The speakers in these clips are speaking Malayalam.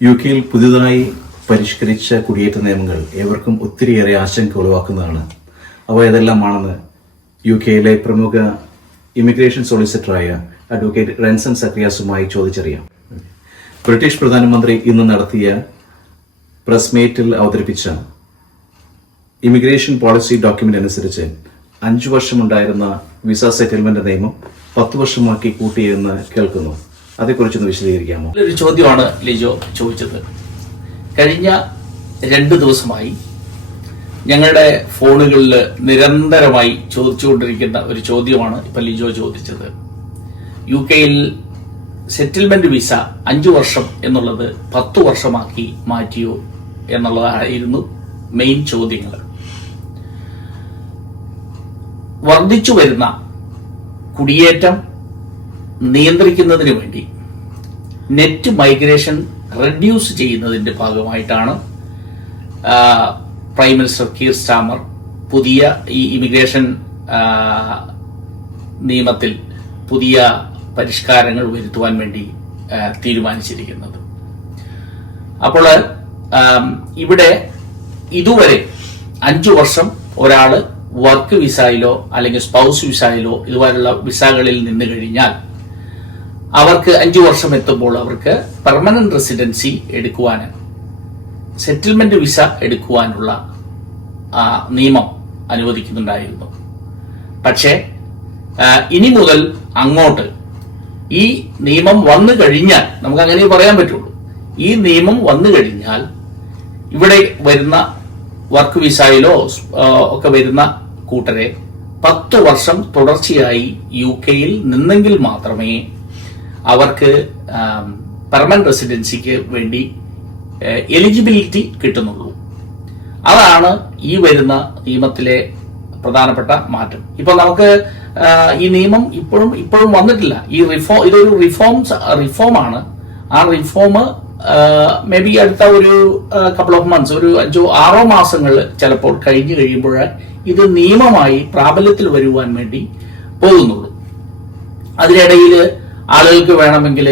യു കെയിൽ പുതിയതായി പരിഷ്കരിച്ച കുടിയേറ്റ നിയമങ്ങൾ ഏവർക്കും ഒത്തിരിയേറെ ആശങ്ക ഉളവാക്കുന്നതാണ്. അവ ഏതെല്ലാമാണെന്ന് യു കെയിലെ പ്രമുഖ ഇമിഗ്രേഷൻ സോളിസിറ്ററായ അഡ്വക്കേറ്റ് റെൻസൺ സക്രിയാസുമായി ചോദിച്ചറിയാം. ബ്രിട്ടീഷ് പ്രധാനമന്ത്രി ഇന്ന് നടത്തിയ പ്രസ് മീറ്റിൽ അവതരിപ്പിച്ച ഇമിഗ്രേഷൻ പോളിസി ഡോക്യുമെന്റ് അനുസരിച്ച് അഞ്ചു വർഷമുണ്ടായിരുന്ന വിസ സെറ്റിൽമെന്റ് നിയമം പത്ത് വർഷമാക്കി കൂട്ടിയെന്ന് കേൾക്കുന്നു. അതേക്കുറിച്ചൊന്ന് വിശദീകരിക്കാമോ? ഒരു ചോദ്യമാണ് ലിജോ ചോദിച്ചത്. കഴിഞ്ഞ രണ്ട് ദിവസമായി ഞങ്ങളുടെ ഫോണുകളിൽ നിരന്തരമായി ചോദിച്ചുകൊണ്ടിരിക്കുന്ന ഒരു ചോദ്യമാണ് ഇപ്പൊ ലിജോ ചോദിച്ചത്. യു കെയിൽ സെറ്റിൽമെന്റ് വിസ അഞ്ചു വർഷം എന്നുള്ളത് പത്തു വർഷമാക്കി മാറ്റിയോ എന്നുള്ളതായിരുന്നു മെയിൻ ചോദ്യങ്ങൾ. വർദ്ധിച്ചു വരുന്ന കുടിയേറ്റം നിയന്ത്രിക്കുന്നതിന് വേണ്ടി നെറ്റ് മൈഗ്രേഷൻ റെഡ്യൂസ് ചെയ്യുന്നതിന്റെ ഭാഗമായിട്ടാണ് പ്രൈം മിനിസ്റ്റർ കീർ സ്റ്റാമർ പുതിയ ഈ ഇമിഗ്രേഷൻ നിയമത്തിൽ പുതിയ പരിഷ്കാരങ്ങൾ വരുത്തുവാൻ വേണ്ടി തീരുമാനിച്ചിരിക്കുന്നത്. അപ്പോൾ ഇവിടെ ഇതുവരെ അഞ്ചു വർഷം ഒരാൾ വർക്ക് വിസയിലോ അല്ലെങ്കിൽ സ്പൗസ് വിസയിലോ ഇതുപോലുള്ള വിസകളിൽ നിന്ന് കഴിഞ്ഞാൽ അവർക്ക് അഞ്ചു വർഷം എത്തുമ്പോൾ അവർക്ക് പെർമനന്റ് റെസിഡൻസി എടുക്കുവാൻ സെറ്റിൽമെന്റ് വിസ എടുക്കുവാനുള്ള ആ, നിയമം അനുവദിക്കുന്നുണ്ടായിരുന്നു. പക്ഷേ ഇനി മുതൽ അങ്ങോട്ട് ഈ നിയമം വന്നു കഴിഞ്ഞാൽ നമുക്ക് അങ്ങനെ പറയാൻ പറ്റുള്ളൂ. ഈ നിയമം വന്നു കഴിഞ്ഞാൽ ഇവിടെ വരുന്ന വർക്ക് വിസയിലോ ഒക്കെ വരുന്ന കൂട്ടരെ പത്ത് വർഷം തുടർച്ചയായി യു കെയിൽ നിന്നെങ്കിൽ മാത്രമേ അവർക്ക് പെർമനന്റ് റെസിഡൻസിക്ക് വേണ്ടി എലിജിബിലിറ്റി കിട്ടുന്നുള്ളൂ. അതാണ് ഈ വരുന്ന നിയമത്തിലെ പ്രധാനപ്പെട്ട മാറ്റം. ഇപ്പൊ നമുക്ക് ഈ നിയമം ഇപ്പോഴും ഇപ്പോഴും വന്നിട്ടില്ല. ഈ റിഫോം ഇതൊരു റിഫോംസ് റിഫോമാണ് ആ റിഫോം മേ ബി അടുത്ത ഒരു കപ്പിൾ ഓഫ് മന്ത്സ് ഒരു അഞ്ചോ ആറോ മാസങ്ങൾ ചിലപ്പോൾ കഴിഞ്ഞു കഴിയുമ്പോൾ ഇത് നിയമമായി പ്രാബല്യത്തിൽ വരുവാൻ വേണ്ടി പോകുന്നുള്ളൂ. അതിനിടയിൽ ആളുകൾക്ക് വേണമെങ്കിൽ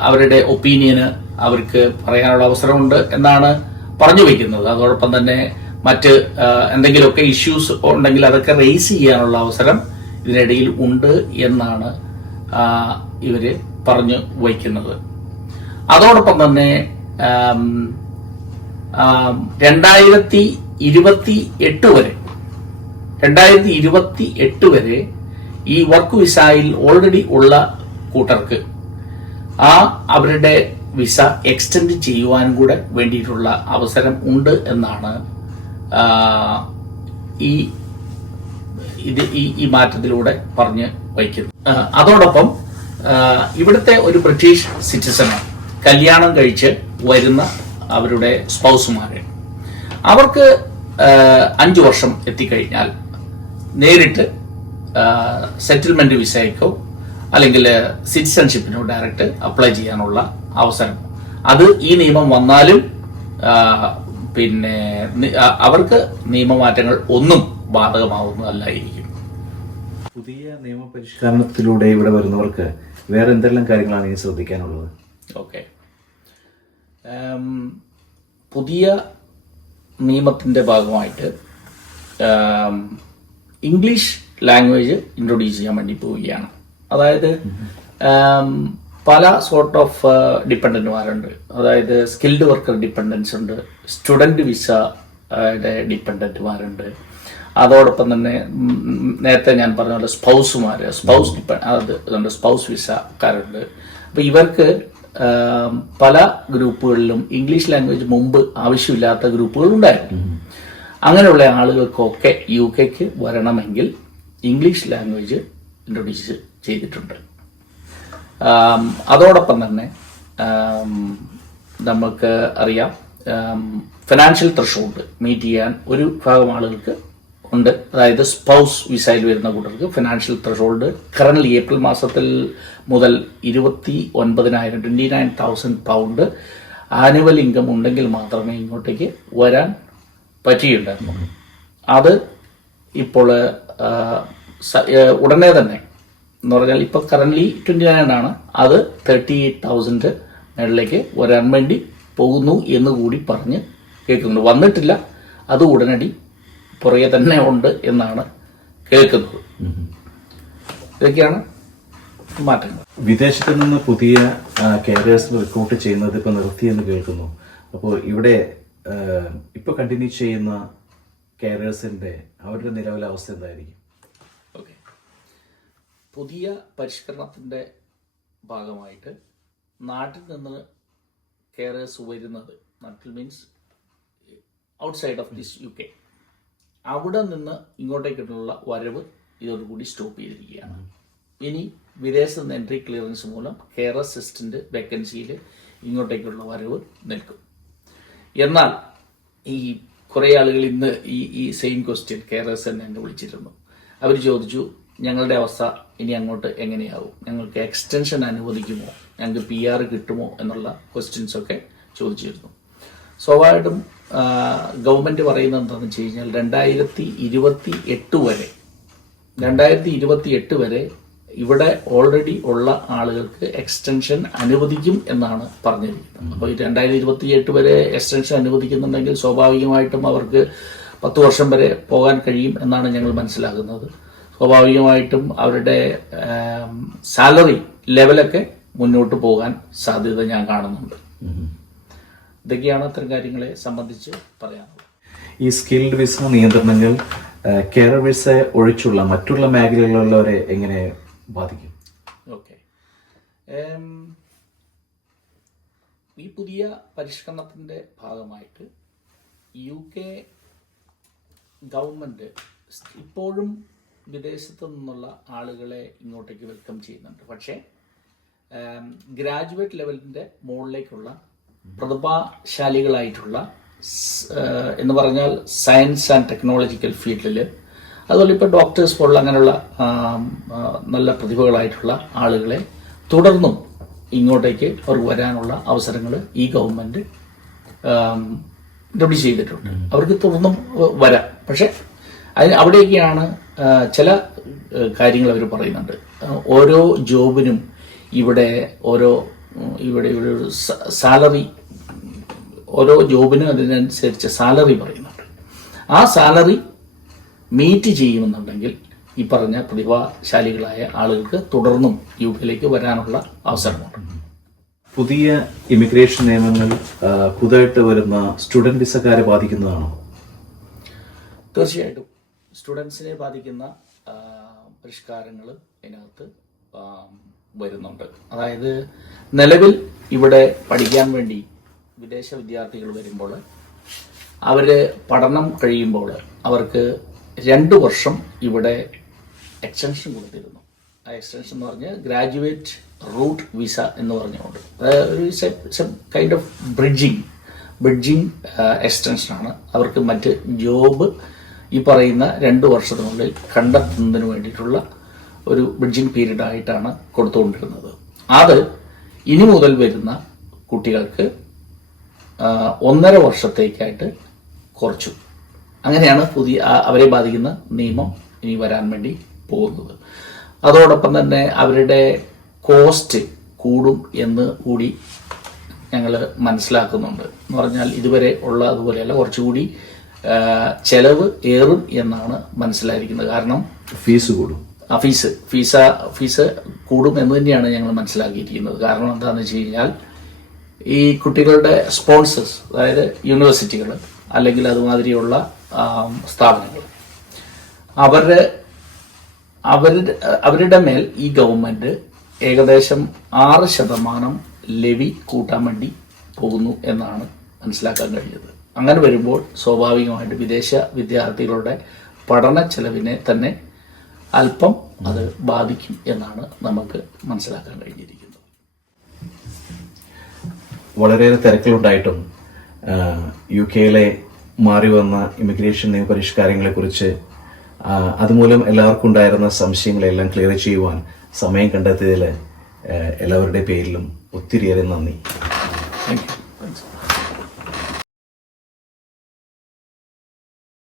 അവരുടെ ഒപ്പീനിയന് അവർക്ക് പറയാനുള്ള അവസരമുണ്ട് എന്നാണ് പറഞ്ഞു വെക്കുന്നത്. അതോടൊപ്പം തന്നെ മറ്റ് എന്തെങ്കിലുമൊക്കെ ഇഷ്യൂസ് ഉണ്ടെങ്കിൽ അതൊക്കെ റേസ് ചെയ്യാനുള്ള അവസരം ഇതിനിടയിൽ ഉണ്ട് എന്നാണ് ഇവർ പറഞ്ഞു വയ്ക്കുന്നത് അതോടൊപ്പം തന്നെ രണ്ടായിരത്തി ഇരുപത്തി എട്ട് വരെ രണ്ടായിരത്തി ഇരുപത്തി എട്ട് വരെ ഈ വർക്ക് വിസയിൽ ഓൾറെഡി ഉള്ള കൂട്ടർക്ക്. ആ അവരുടെ വിസ എക്സ്റ്റെൻഡ് ചെയ്യുവാനും കൂടെ വേണ്ടിയിട്ടുള്ള അവസരം ഉണ്ട് എന്നാണ് ഈ ഇത് ഈ ഈ മാറ്റത്തിലൂടെ പറഞ്ഞ് വയ്ക്കുന്നത്. അതോടൊപ്പം ഇവിടുത്തെ ഒരു ബ്രിട്ടീഷ് സിറ്റിസണ് കല്യാണം കഴിച്ച് വരുന്ന അവരുടെ സ്പൗസുമാരെ. അവർക്ക് അഞ്ചു വർഷം എത്തിക്കഴിഞ്ഞാൽ നേരിട്ട് സെറ്റിൽമെന്റ് വിസയ്ക്കോ അല്ലെങ്കിൽ സിറ്റിസൺഷിപ്പിനോ ഡയറക്റ്റ് അപ്ലൈ ചെയ്യാനുള്ള അവസരം. അത് ഈ നിയമം വന്നാലും പിന്നെ അവർക്ക് നിയമമാറ്റങ്ങൾ ഒന്നും ബാധകമാവുന്നതല്ലായിരിക്കും. പുതിയ നിയമപരിഷ്കരണത്തിലൂടെ ഇവിടെ വരുന്നവർക്ക് വേറെ എന്തെല്ലാം കാര്യങ്ങളാണ് ഇനി ശ്രദ്ധിക്കാനുള്ളത്? ഓക്കെ. പുതിയ നിയമത്തിന്റെ ഭാഗമായിട്ട് ഇംഗ്ലീഷ് ലാംഗ്വേജ് ഇൻട്രൊഡ്യൂസ് ചെയ്യാൻ വേണ്ടി പോവുകയാണ്. അതായത് പല സോർട്ട് ഓഫ് ഡിപ്പെൻഡന്റുമാരുണ്ട് അതായത് സ്കിൽഡ് വർക്കർ ഡിപ്പെൻഡൻസ് ഉണ്ട്. സ്റ്റുഡന്റ് വിസ ഡിപ്പെൻഡന്റുമാരുണ്ട് അതോടൊപ്പം തന്നെ നേരത്തെ ഞാൻ പറഞ്ഞ പോലെ സ്പൗസുമാർ സ്പൗസ് അത് ഇതുണ്ട് സ്പൗസ് വിസക്കാരുണ്ട് അപ്പോൾ ഇവർക്ക് പല ഗ്രൂപ്പുകളിലും ഇംഗ്ലീഷ് ലാംഗ്വേജ് മുമ്പ് ആവശ്യമില്ലാത്ത ഗ്രൂപ്പുകൾ ഉണ്ടായിരുന്നു. അങ്ങനെയുള്ള ആളുകൾക്കൊക്കെ യു കെക്ക് വരണമെങ്കിൽ ഇംഗ്ലീഷ് ലാംഗ്വേജ് ഇൻട്രൊഡ്യൂസ് ചെയ്തിട്ടുണ്ട്. അതോടൊപ്പം തന്നെ നമുക്ക് അറിയാം ഫിനാൻഷ്യൽ ത്രഷോൾഡ് മീറ്റ് ചെയ്യാൻ ഒരു വിഭാഗം ആളുകൾക്ക് ഉണ്ട്. അതായത് സ്പൗസ് വിസയിൽ വരുന്ന കൂട്ടർക്ക് ഫിനാൻഷ്യൽ ത്രഷോൾഡ് കറന്റ് ഏപ്രിൽ മാസത്തിൽ മുതൽ ഇരുപത്തി ഒൻപതിനായിരം twenty nine thousand pound annual income ഉണ്ടെങ്കിൽ മാത്രമേ ഇങ്ങോട്ടേക്ക് വരാൻ പറ്റിയിട്ടുണ്ടായിരുന്നുള്ളൂ അത് ഇപ്പോൾ ഉടനെ തന്നെ എന്ന് പറഞ്ഞാൽ ഇപ്പോൾ കറന്റ് ട്വന്റി നയൻ ആണ്. അത് തേർട്ടി എയ്റ്റ് തൗസൻഡ് മേളിലേക്ക് വരാൻ വേണ്ടി പോകുന്നു എന്ന് കൂടി പറഞ്ഞ് കേൾക്കുന്നുണ്ട്. വന്നിട്ടില്ല. അത് ഉടനടി പുറകെ തന്നെ ഉണ്ട് എന്നാണ് കേൾക്കുന്നത്. ഇതൊക്കെയാണ് മാറ്റങ്ങൾ. വിദേശത്ത് നിന്ന് പുതിയ കാരിയേഴ്സ് റിക്രൂട്ട് ചെയ്യുന്നത് ഇപ്പൊ നിർത്തിയെന്ന് കേൾക്കുന്നു. അപ്പോൾ ഇവിടെ ഇപ്പോൾ ഇപ്പൊ കണ്ടിന്യൂ ചെയ്യുന്ന കാരിയേഴ്സിന്റെ അവരുടെ നിലവിലെ അവസ്ഥ എന്തായിരിക്കും? പുതിയ പരിഷ്കരണത്തിന്റെ ഭാഗമായിട്ട് നാട്ടിൽ നിന്ന് കെയറേഴ്സ് വരുന്നത് നാട്ടിൽ means outside of this U K അവിടെ നിന്ന് ഇങ്ങോട്ടേക്കുള്ള വരവ് ഇതോടുകൂടി സ്റ്റോപ്പ് ചെയ്തിരിക്കുകയാണ്. ഇനി വിദേശ നിന്ന് എൻട്രി ക്ലിയറൻസ് മൂലം കെയർ അസിസ്റ്റന്റ് വേക്കൻസിയിൽ ഇങ്ങോട്ടേക്കുള്ള വരവ് നിൽക്കും. എന്നാൽ ഈ കുറേ ആളുകൾ ഇന്ന് ഈ ഈ സെയിം ക്വസ്റ്റ്യൻ കെയർ തന്നെ എന്നെ വിളിച്ചിരുന്നു. അവർ ചോദിച്ചു ഞങ്ങളുടെ അവസ്ഥ ഇനി അങ്ങോട്ട് എങ്ങനെയാവും? ഞങ്ങൾക്ക് എക്സ്റ്റൻഷൻ അനുവദിക്കുമോ? ഞങ്ങൾക്ക് പി ആർ കിട്ടുമോ എന്നുള്ള ക്വസ്റ്റ്യൻസ് ഒക്കെ ചോദിച്ചിരുന്നു. സ്വാഭാവികമായിട്ടും ഗവൺമെന്റ് പറയുന്നത് എന്താണെന്ന് വെച്ച് കഴിഞ്ഞാൽ രണ്ടായിരത്തി ഇരുപത്തി എട്ട് വരെ രണ്ടായിരത്തി ഇരുപത്തി എട്ട് വരെ ഇവിടെ ഓൾറെഡി ഉള്ള ആളുകൾക്ക് എക്സ്റ്റൻഷൻ അനുവദിക്കും എന്നാണ് പറഞ്ഞിരിക്കുന്നത്. അപ്പോൾ രണ്ടായിരത്തി ഇരുപത്തി എട്ട് വരെ എക്സ്റ്റൻഷൻ അനുവദിക്കുന്നുണ്ടെങ്കിൽ സ്വാഭാവികമായിട്ടും അവർക്ക് പത്ത് വർഷം വരെ പോകാൻ കഴിയും എന്നാണ് ഞങ്ങൾ മനസ്സിലാക്കുന്നത്. സ്വാഭാവികമായിട്ടും അവരുടെ സാലറി ലെവലൊക്കെ മുന്നോട്ട് പോകാൻ സാധ്യത ഞാൻ കാണുന്നുണ്ട്. ഇതൊക്കെയാണ് അത്തരം കാര്യങ്ങളെ സംബന്ധിച്ച് പറയാനുള്ളത്. ഈ സ്കിൽഡ് വിസ നിയന്ത്രണങ്ങൾ കേരള വിസ ഒഴിച്ചുള്ള മറ്റുള്ള മേഖലകളിലുള്ളവരെ എങ്ങനെ ബാധിക്കും? ഓക്കെ. ഈ പുതിയ പരിഷ്കരണത്തിന്റെ ഭാഗമായിട്ട് യു കെ ഗവൺമെന്റ് ഇപ്പോഴും വിദേശത്തു നിന്നുള്ള ആളുകളെ ഇങ്ങോട്ടേക്ക് വെൽക്കം ചെയ്യുന്നുണ്ട്. പക്ഷേ ഗ്രാജുവേറ്റ് ലെവലിന്റെ മുകളിലേക്കുള്ള പ്രതിഭാശാലികളായിട്ടുള്ള എന്ന് പറഞ്ഞാൽ സയൻസ് ആൻഡ് ടെക്നോളജിക്കൽ ഫീൽഡിൽ അതുപോലെ ഇപ്പോൾ ഡോക്ടേഴ്സ് പോലുള്ള അങ്ങനെയുള്ള നല്ല പ്രതിഭകളായിട്ടുള്ള ആളുകളെ തുടർന്നും ഇങ്ങോട്ടേക്ക് അവർക്ക് വരാനുള്ള അവസരങ്ങൾ ഈ ഗവൺമെന്റ് ഇൻട്രൊഡ്യൂസ് ചെയ്തിട്ടുണ്ട്. അവർക്ക് തുടർന്നും വരാം. പക്ഷെ അതിന് അവിടെയൊക്കെയാണ് ചില കാര്യങ്ങൾ അവർ പറയുന്നുണ്ട്. ഓരോ ജോബിനും ഇവിടെ ഓരോ ഇവിടെ ഇവിടെ ഒരു സാലറി ഓരോ ജോബിനും അതിനനുസരിച്ച് സാലറി പറയുന്നുണ്ട്. ആ സാലറി മീറ്റ് ചെയ്യുമെന്നുണ്ടെങ്കിൽ ഈ പറഞ്ഞ പ്രതിഭാശാലികളായ ആളുകൾക്ക് തുടർന്നും യു കെയിലേക്ക് വരാനുള്ള അവസരമുണ്ട്. പുതിയ ഇമിഗ്രേഷൻ നിയമങ്ങൾ പുതുതായിട്ട് വരുന്ന സ്റ്റുഡന്റ് വിസക്കാരെ ബാധിക്കുന്നതാണോ? തീർച്ചയായിട്ടും. സ്റ്റുഡൻസിനെ ബാധിക്കുന്ന പരിഷ്കാരങ്ങൾ ഇതിനകത്ത് വരുന്നുണ്ട്. അതായത് നിലവിൽ ഇവിടെ പഠിക്കാൻ വേണ്ടി വിദേശ വിദ്യാർത്ഥികൾ വരുമ്പോൾ അവർ പഠനം കഴിയുമ്പോൾ അവർക്ക് രണ്ട് വർഷം ഇവിടെ എക്സ്റ്റൻഷൻ കൊടുത്തിരുന്നു. ആ എക്സ്റ്റൻഷൻ എന്ന് പറഞ്ഞാൽ ഗ്രാജുവേറ്റ് റൂട്ട് വിസ എന്ന് പറഞ്ഞുകൊണ്ട്. ഒരു കൈൻഡ് ഓഫ് ബ്രിഡ്ജിങ് ബ്രിഡ്ജിങ് എക്സ്റ്റൻഷനാണ് അവർക്ക് മറ്റ് ജോബ് ഈ പറയുന്ന രണ്ട് വർഷത്തിനുള്ളിൽ കണ്ടെത്തുന്നതിന് വേണ്ടിയിട്ടുള്ള ഒരു ബ്രിഡ്ജിങ് പീരീഡ് ആയിട്ടാണ് കൊടുത്തുകൊണ്ടിരുന്നത്. അത് ഇനി മുതൽ വരുന്ന കുട്ടികൾക്ക് ഒന്നര വർഷത്തേക്കായിട്ട് കുറച്ചു. അങ്ങനെയാണ് പുതിയ അവരെ ബാധിക്കുന്ന നിയമം ഇനി വരാൻ വേണ്ടി പോകുന്നത്. അതോടൊപ്പം തന്നെ അവരുടെ കോസ്റ്റ് കൂടും എന്ന് കൂടി ഞങ്ങൾ മനസ്സിലാക്കുന്നുണ്ട്. എന്ന് പറഞ്ഞാൽ ഇതുവരെ ഉള്ള അതുപോലെയല്ല കുറച്ചുകൂടി ചെലവ് ഏറും എന്നാണ് മനസ്സിലായിരിക്കുന്നത്. കാരണം ഫീസ് കൂടും. ആ ഫീസ് ഫീസ ഫീസ് കൂടും എന്ന് തന്നെയാണ് ഞങ്ങൾ മനസ്സിലാക്കിയിരിക്കുന്നത്. കാരണം എന്താണെന്ന് വെച്ച് കഴിഞ്ഞാൽ ഈ കുട്ടികളുടെ സ്പോൺസേഴ്സ് അതായത് യൂണിവേഴ്സിറ്റികൾ അല്ലെങ്കിൽ അതുമാതിരിയുള്ള സ്ഥാപനങ്ങൾ അവരുടെ അവരുടെ അവരുടെ മേൽ ഈ ഗവൺമെന്റ് ഏകദേശം ആറ് ശതമാനം ലെവി കൂട്ടാൻ വേണ്ടി പോകുന്നു എന്നാണ് മനസ്സിലാക്കാൻ കഴിഞ്ഞത്. അങ്ങനെ വരുമ്പോൾ സ്വാഭാവികമായിട്ട് വിദേശ വിദ്യാർത്ഥികളുടെ പഠന ചെലവിനെ തന്നെ അല്പം അത് ബാധിക്കും എന്നാണ് നമുക്ക് മനസ്സിലാക്കാൻ കഴിഞ്ഞിരിക്കുന്നത്. വളരെയേറെ തിരക്കുകളുണ്ടായിട്ടും യു കെയിലെ മാറി വന്ന ഇമിഗ്രേഷൻ നിയമപരിഷ്കാരങ്ങളെ കുറിച്ച് അതുമൂലം എല്ലാവർക്കും ഉണ്ടായിരുന്ന സംശയങ്ങളെല്ലാം ക്ലിയർ ചെയ്യുവാൻ സമയം കണ്ടെത്തിയതിൽ എല്ലാവരുടെ പേരിലും ഒത്തിരിയേറെ നന്ദി.